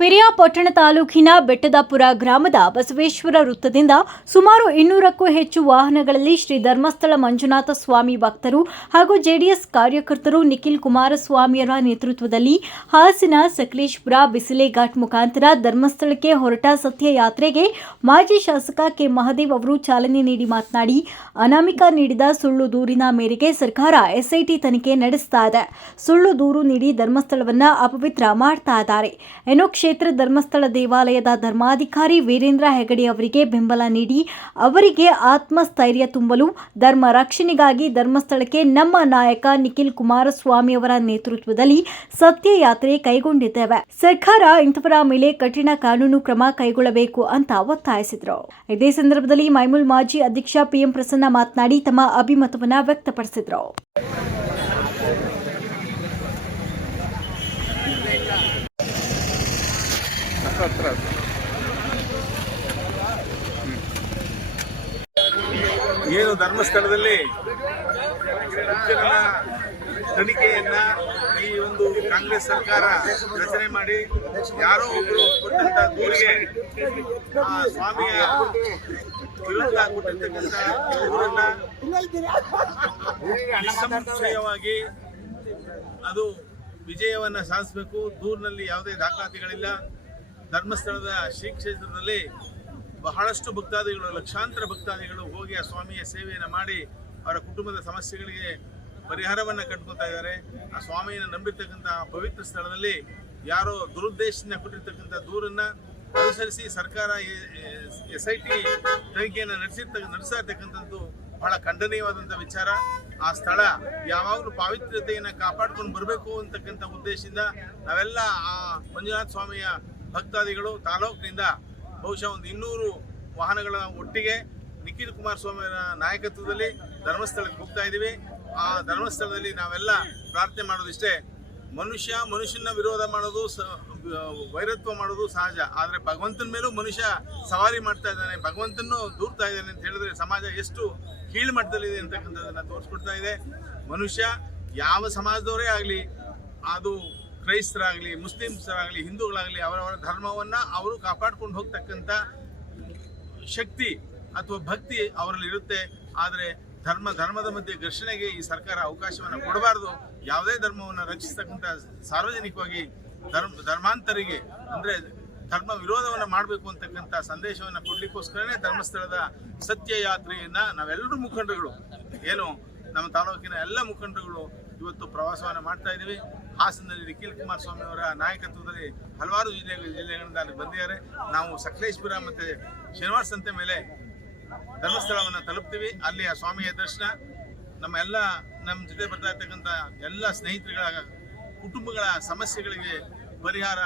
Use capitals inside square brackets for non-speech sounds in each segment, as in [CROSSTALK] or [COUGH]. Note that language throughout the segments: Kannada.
ಪಿರಿಯಾಪಟ್ಟಣ ತಾಲೂಕಿನ ಬೆಟ್ಟದಾಪುರ ಗ್ರಾಮದ ಬಸವೇಶ್ವರ ವೃತ್ತದಿಂದ ಸುಮಾರು ಇನ್ನೂರಕ್ಕೂ ಹೆಚ್ಚು ವಾಹನಗಳಲ್ಲಿ ಶ್ರೀ ಧರ್ಮಸ್ಥಳ ಮಂಜುನಾಥ ಸ್ವಾಮಿ ಭಕ್ತರು ಹಾಗೂ ಜೆಡಿಎಸ್ ಕಾರ್ಯಕರ್ತರು ನಿಖಿಲ್ ಕುಮಾರಸ್ವಾಮಿಯವರ ನೇತೃತ್ವದಲ್ಲಿ ಹಾಸನ ಸಕಲೇಶ್ಪುರ ಬಿಸಿಲೇಘಾಟ್ ಮುಖಾಂತರ ಧರ್ಮಸ್ಥಳಕ್ಕೆ ಹೊರಟ ಸತ್ಯಯಾತ್ರೆಗೆ ಮಾಜಿ ಶಾಸಕ ಕೆ ಮಹದೇವ್ ಅವರು ಚಾಲನೆ ನೀಡಿ ಮಾತನಾಡಿ, ಅನಾಮಿಕ ನೀಡಿದ ಸುಳ್ಳು ದೂರಿನ ಮೇರೆಗೆ ಸರ್ಕಾರ ಎಸ್ಐಟಿ ತನಿಖೆ ನಡೆಸ್ತಾ ಇದೆ. ಸುಳ್ಳು ದೂರು ನೀಡಿ ಧರ್ಮಸ್ಥಳವನ್ನು ಅಪವಿತ್ರ ಮಾಡ್ತಾ ಇದ್ದಾರೆ. ಕ್ಷೇತ್ರ ಧರ್ಮಸ್ಥಳ ದೇವಾಲಯದ ಧರ್ಮಾಧಿಕಾರಿ ವೀರೇಂದ್ರ ಹೆಗಡೆ ಅವರಿಗೆ ಬೆಂಬಲ ನೀಡಿ ಅವರಿಗೆ ಆತ್ಮಸ್ಥೈರ್ಯ ತುಂಬಲು ಧರ್ಮ ರಕ್ಷಣೆಗಾಗಿ ಧರ್ಮಸ್ಥಳಕ್ಕೆ ನಮ್ಮ ನಾಯಕ ನಿಖಿಲ್ ಕುಮಾರಸ್ವಾಮಿ ಅವರ ನೇತೃತ್ವದಲ್ಲಿ ಸತ್ಯಯಾತ್ರೆ ಕೈಗೊಂಡಿದ್ದೇವೆ. ಸರ್ಕಾರ ಇಂಥವರ ಮೇಲೆ ಕಠಿಣ ಕಾನೂನು ಕ್ರಮ ಕೈಗೊಳ್ಳಬೇಕು ಅಂತ ಒತ್ತಾಯಿಸಿದರು. ಇದೇ ಸಂದರ್ಭದಲ್ಲಿ ಮೈಮೂಲ್ ಮಾಜಿ ಅಧ್ಯಕ್ಷ ಪಿಎಂ ಪ್ರಸನ್ನ ಮಾತನಾಡಿ ತಮ್ಮ ಅಭಿಮತವನ್ನು ವ್ಯಕ್ತಪಡಿಸಿದರು. ಏನು ಧರ್ಮಸ್ಥಳದಲ್ಲಿ ತನಿಖೆಯನ್ನ ಈ ಒಂದು ಕಾಂಗ್ರೆಸ್ ಸರ್ಕಾರ ರಚನೆ ಮಾಡಿ, ಯಾರೋ ಒಬ್ಬರು ಕೊಟ್ಟಂತ ದೂರಿಗೆ ಆ ಸ್ವಾಮಿಯ ವಿರುದ್ಧ ಕೊಟ್ಟಿರ್ತಕ್ಕಂಥ ಅದು ವಿಜಯವನ್ನ ಸಾಧಿಸಬೇಕು. ದೂರಿನಲ್ಲಿ ಯಾವುದೇ ದಾಖಲಾತಿಗಳಿಲ್ಲ. ಧರ್ಮಸ್ಥಳದ ಶ್ರೀ ಕ್ಷೇತ್ರದಲ್ಲಿ ಬಹಳಷ್ಟು ಭಕ್ತಾದಿಗಳು, ಲಕ್ಷಾಂತರ ಭಕ್ತಾದಿಗಳು ಹೋಗಿ ಆ ಸ್ವಾಮಿಯ ಸೇವೆಯನ್ನು ಮಾಡಿ ಅವರ ಕುಟುಂಬದ ಸಮಸ್ಯೆಗಳಿಗೆ ಪರಿಹಾರವನ್ನು ಕಂಡುಕೊತಾ ಇದ್ದಾರೆ. ಆ ಸ್ವಾಮಿಯನ್ನು ನಂಬಿರ್ತಕ್ಕಂಥ ಪವಿತ್ರ ಸ್ಥಳದಲ್ಲಿ ಯಾರೋ ದುರುದ್ದೇಶದಿಂದ ಕೊಟ್ಟಿರ್ತಕ್ಕಂಥ ದೂರನ್ನು ಅನುಸರಿಸಿ ಸರ್ಕಾರ ಎಸ್ ಐ ಟಿ ತನಿಖೆಯನ್ನು ನಡೆಸಿರ್ತಕ್ಕ ನಡೆಸ್ತಾ ಇರ್ತಕ್ಕಂಥದ್ದು ಬಹಳ ಖಂಡನೀಯವಾದಂಥ ವಿಚಾರ. ಆ ಸ್ಥಳ ಯಾವಾಗಲೂ ಪಾವಿತ್ರ್ಯತೆಯನ್ನು ಕಾಪಾಡ್ಕೊಂಡು ಬರಬೇಕು ಅಂತಕ್ಕಂಥ ಉದ್ದೇಶದಿಂದ ನಾವೆಲ್ಲ ಆ ಮಂಜುನಾಥ ಸ್ವಾಮಿಯ ಭಕ್ತಾದಿಗಳು ತಾಲೂಕಿನಿಂದ ಬಹುಶಃ ಒಂದು ಇನ್ನೂರು ವಾಹನಗಳ ಒಟ್ಟಿಗೆ ನಿಖಿಲ್ ಕುಮಾರಸ್ವಾಮಿ ನಾಯಕತ್ವದಲ್ಲಿ ಧರ್ಮಸ್ಥಳಕ್ಕೆ ಹೋಗ್ತಾ ಇದ್ದೀವಿ. ಆ ಧರ್ಮಸ್ಥಳದಲ್ಲಿ ನಾವೆಲ್ಲ ಪ್ರಾರ್ಥನೆ ಮಾಡೋದಿಷ್ಟೇ. ಮನುಷ್ಯ ಮನುಷ್ಯನ ವಿರೋಧ ಮಾಡೋದು ವೈರತ್ವ ಮಾಡೋದು ಸಹಜ. ಆದರೆ ಭಗವಂತನ ಮೇಲೂ ಮನುಷ್ಯ ಸವಾರಿ ಮಾಡ್ತಾ ಇದ್ದಾನೆ. ಭಗವಂತನೂ ದೂರ್ತಾ ಇದ್ದಾನೆ ಅಂತ ಹೇಳಿದ್ರೆ ಸಮಾಜ ಎಷ್ಟು ಕೀಳ್ಮಟ್ಟದಲ್ಲಿದೆ ಅಂತಕ್ಕಂಥದ್ದನ್ನು ತೋರಿಸ್ಕೊಡ್ತಾ ಇದೆ. ಮನುಷ್ಯ ಯಾವ ಸಮಾಜದವರೇ ಆಗಲಿ, ಅದು ಕ್ರೈಸ್ತರಾಗಲಿ, ಮುಸ್ಲಿಮ್ಸರಾಗಲಿ, ಹಿಂದೂಗಳಾಗಲಿ ಅವರವರ ಧರ್ಮವನ್ನು ಅವರು ಕಾಪಾಡ್ಕೊಂಡು ಹೋಗ್ತಕ್ಕಂಥ ಶಕ್ತಿ ಅಥವಾ ಭಕ್ತಿ ಅವರಲ್ಲಿ ಇರುತ್ತೆ. ಆದರೆ ಧರ್ಮ, ಧರ್ಮದ ಮಧ್ಯೆ ಘರ್ಷಣೆಗೆ ಈ ಸರ್ಕಾರ ಅವಕಾಶವನ್ನು ಕೊಡಬಾರ್ದು. ಯಾವುದೇ ಧರ್ಮವನ್ನು ರಕ್ಷಿಸ್ತಕ್ಕಂಥ ಸಾರ್ವಜನಿಕವಾಗಿ ಧರ್ಮ, ಧರ್ಮಾಂತರಿಗೆ, ಅಂದರೆ ಧರ್ಮ ವಿರೋಧವನ್ನು ಮಾಡಬೇಕು ಅಂತಕ್ಕಂಥ ಸಂದೇಶವನ್ನು ಕೊಡಲಿಕ್ಕೋಸ್ಕರನೇ ಧರ್ಮಸ್ಥಳದ ಸತ್ಯ ಯಾತ್ರೆಯನ್ನು ನಾವೆಲ್ಲರೂ ಮುಖಂಡರುಗಳು, ಏನು ನಮ್ಮ ತಾಲೂಕಿನ ಎಲ್ಲ ಮುಖಂಡರುಗಳು ಇವತ್ತು ಪ್ರವಾಸವನ್ನು ಮಾಡ್ತಾ ಇದ್ದೀವಿ. ಹಾಸನದಲ್ಲಿ ನಿಖಿಲ್ ಕುಮಾರಸ್ವಾಮಿ ಅವರ ನಾಯಕತ್ವದಲ್ಲಿ ಹಲವಾರು ಜಿಲ್ಲೆ ಜಿಲ್ಲೆಗಳಿಂದ ಅಲ್ಲಿ ಬಂದಿದ್ದಾರೆ. ನಾವು ಸಕಲೇಶ್ಪುರ ಮತ್ತು ಶನಿವಾರ ಸಂತೆ ಮೇಲೆ ಧರ್ಮಸ್ಥಳವನ್ನು ತಲುಪ್ತೀವಿ. ಅಲ್ಲಿ ಆ ಸ್ವಾಮಿಯ ದರ್ಶನ ನಮ್ಮ ಎಲ್ಲ ನಮ್ಮ ಜೊತೆ ಬರ್ತಾ ಇರ್ತಕ್ಕಂಥ ಎಲ್ಲ ಸ್ನೇಹಿತರುಗಳ ಕುಟುಂಬಗಳ ಸಮಸ್ಯೆಗಳಿಗೆ ಪರಿಹಾರ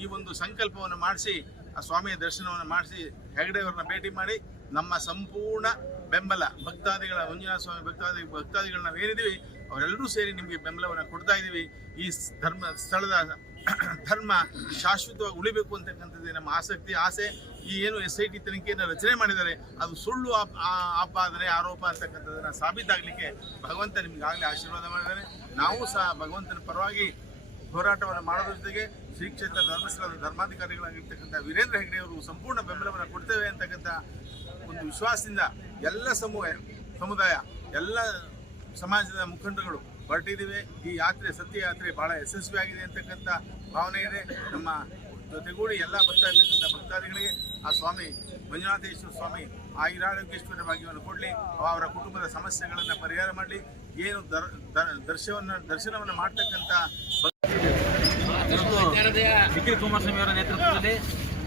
ಈ ಒಂದು ಸಂಕಲ್ಪವನ್ನು ಮಾಡಿಸಿ, ಆ ಸ್ವಾಮಿಯ ದರ್ಶನವನ್ನು ಮಾಡಿಸಿ ಹೆಗಡೆಯವ್ರನ್ನ ಭೇಟಿ ಮಾಡಿ ನಮ್ಮ ಸಂಪೂರ್ಣ ಬೆಂಬಲ, ಭಕ್ತಾದಿಗಳ, ಮಂಜುನಾಥ ಸ್ವಾಮಿ ಭಕ್ತಾದಿ, ಭಕ್ತಾದಿಗಳನ್ನ ಏನಿದ್ದೀವಿ ಅವರೆಲ್ಲರೂ ಸೇರಿ ನಿಮಗೆ ಬೆಂಬಲವನ್ನು ಕೊಡ್ತಾ ಇದ್ದೀವಿ. ಈ ಧರ್ಮ, ಸ್ಥಳದ [CLEARS THROAT] ಧರ್ಮ ಶಾಶ್ವತವಾಗಿ ಉಳಿಬೇಕು ಅಂತಕ್ಕಂಥದ್ದು ನಮ್ಮ ಆಸಕ್ತಿ, ಆಸೆ. ಈ ಏನು ಎಸ್ ಐ ಟಿ ತನಿಖೆಯನ್ನು ರಚನೆ ಮಾಡಿದ್ದಾರೆ, ಅದು ಸುಳ್ಳು ಆಪಾದನೆ, ಆರೋಪ ಅಂತಕ್ಕಂಥದ್ದನ್ನು ಸಾಬೀತಾಗಲಿಕ್ಕೆ ಭಗವಂತ ನಿಮಗಾಗಲೇ ಆಶೀರ್ವಾದ ಮಾಡಿದ್ದಾರೆ. ನಾವು ಸಹ ಭಗವಂತನ ಪರವಾಗಿ ಹೋರಾಟವನ್ನು ಮಾಡೋದ್ರ ಜೊತೆಗೆ ಶ್ರೀ ಕ್ಷೇತ್ರ ಧರ್ಮಸ್ಥಳದ ಧರ್ಮಾಧಿಕಾರಿಗಳಾಗಿರ್ತಕ್ಕಂಥ ವೀರೇಂದ್ರ ಹೆಗ್ಡೆಯವರು ಸಂಪೂರ್ಣ ಬೆಂಬಲವನ್ನು ಕೊಡ್ತೇವೆ ಅಂತಕ್ಕಂಥ ಒಂದು ವಿಶ್ವಾಸದಿಂದ ಎಲ್ಲ ಸಮೂಹ ಸಮುದಾಯ ಎಲ್ಲ ಸಮಾಜದ ಮುಖಂಡಗಳು ಹೊರಟಿದ್ದೀವಿ. ಈ ಯಾತ್ರೆ ಸತ್ಯ ಯಾತ್ರೆ ಬಹಳ ಯಶಸ್ವಿಯಾಗಿದೆ ಅಂತಕ್ಕಂಥ ಭಾವನೆ ಇದೆ. ನಮ್ಮ ಜೊತೆಗೂಡಿ ಎಲ್ಲ ಬರ್ತಾ ಇರ್ತಕ್ಕಂಥ ಭಕ್ತಾದಿಗಳಿಗೆ ಆ ಸ್ವಾಮಿ ಮಂಜುನಾಥೇಶ್ವರ ಸ್ವಾಮಿ ಆ ಆಯುರಾರೋಗ್ಯೇಶ್ವರ ಭಾಗ್ಯವನ್ನು ಕೊಡಲಿ. ಅವರ ಕುಟುಂಬದ ಸಮಸ್ಯೆಗಳನ್ನು ಪರಿಹಾರ ಮಾಡಲಿ. ಏನು ದರ್ ದರ್- ದರ್ಶನವನ್ನು ದರ್ಶನವನ್ನು ಮಾಡ್ತಕ್ಕಂಥ ನೇತೃತ್ವದಲ್ಲಿ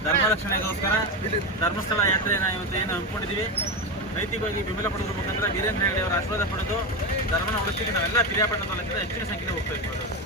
ಧರ್ಮ ರಕ್ಷಣೆಗೋಸ್ಕರ ಧರ್ಮಸ್ಥಳ ಯಾತ್ರೆಯನ್ನು ಇವತ್ತು ಏನು ಹಮ್ಮಿಕೊಂಡಿದ್ದೀವಿ ನೈತಿಕವಾಗಿ ಬೆಂಬಲ ಪಡೆದ ಮುಖಾಂತರ ವೀರೇಂದ್ರ ಹೆಗಡೆ ಅವರ ಆಶೀರ್ವಾದ ಪಡೆದು ಧರ್ಮನ ಉಳಿಸಿಕೆ ನಾವೆಲ್ಲ ಪಿರಿಯಾಪಟ್ಟಣ ತಾಲೂಕಿನ ಹೆಚ್ಚಿನ ಸಂಖ್ಯೆಯಲ್ಲಿ ಹೋಗ್ತಾ ಇದ್ದೀವಿ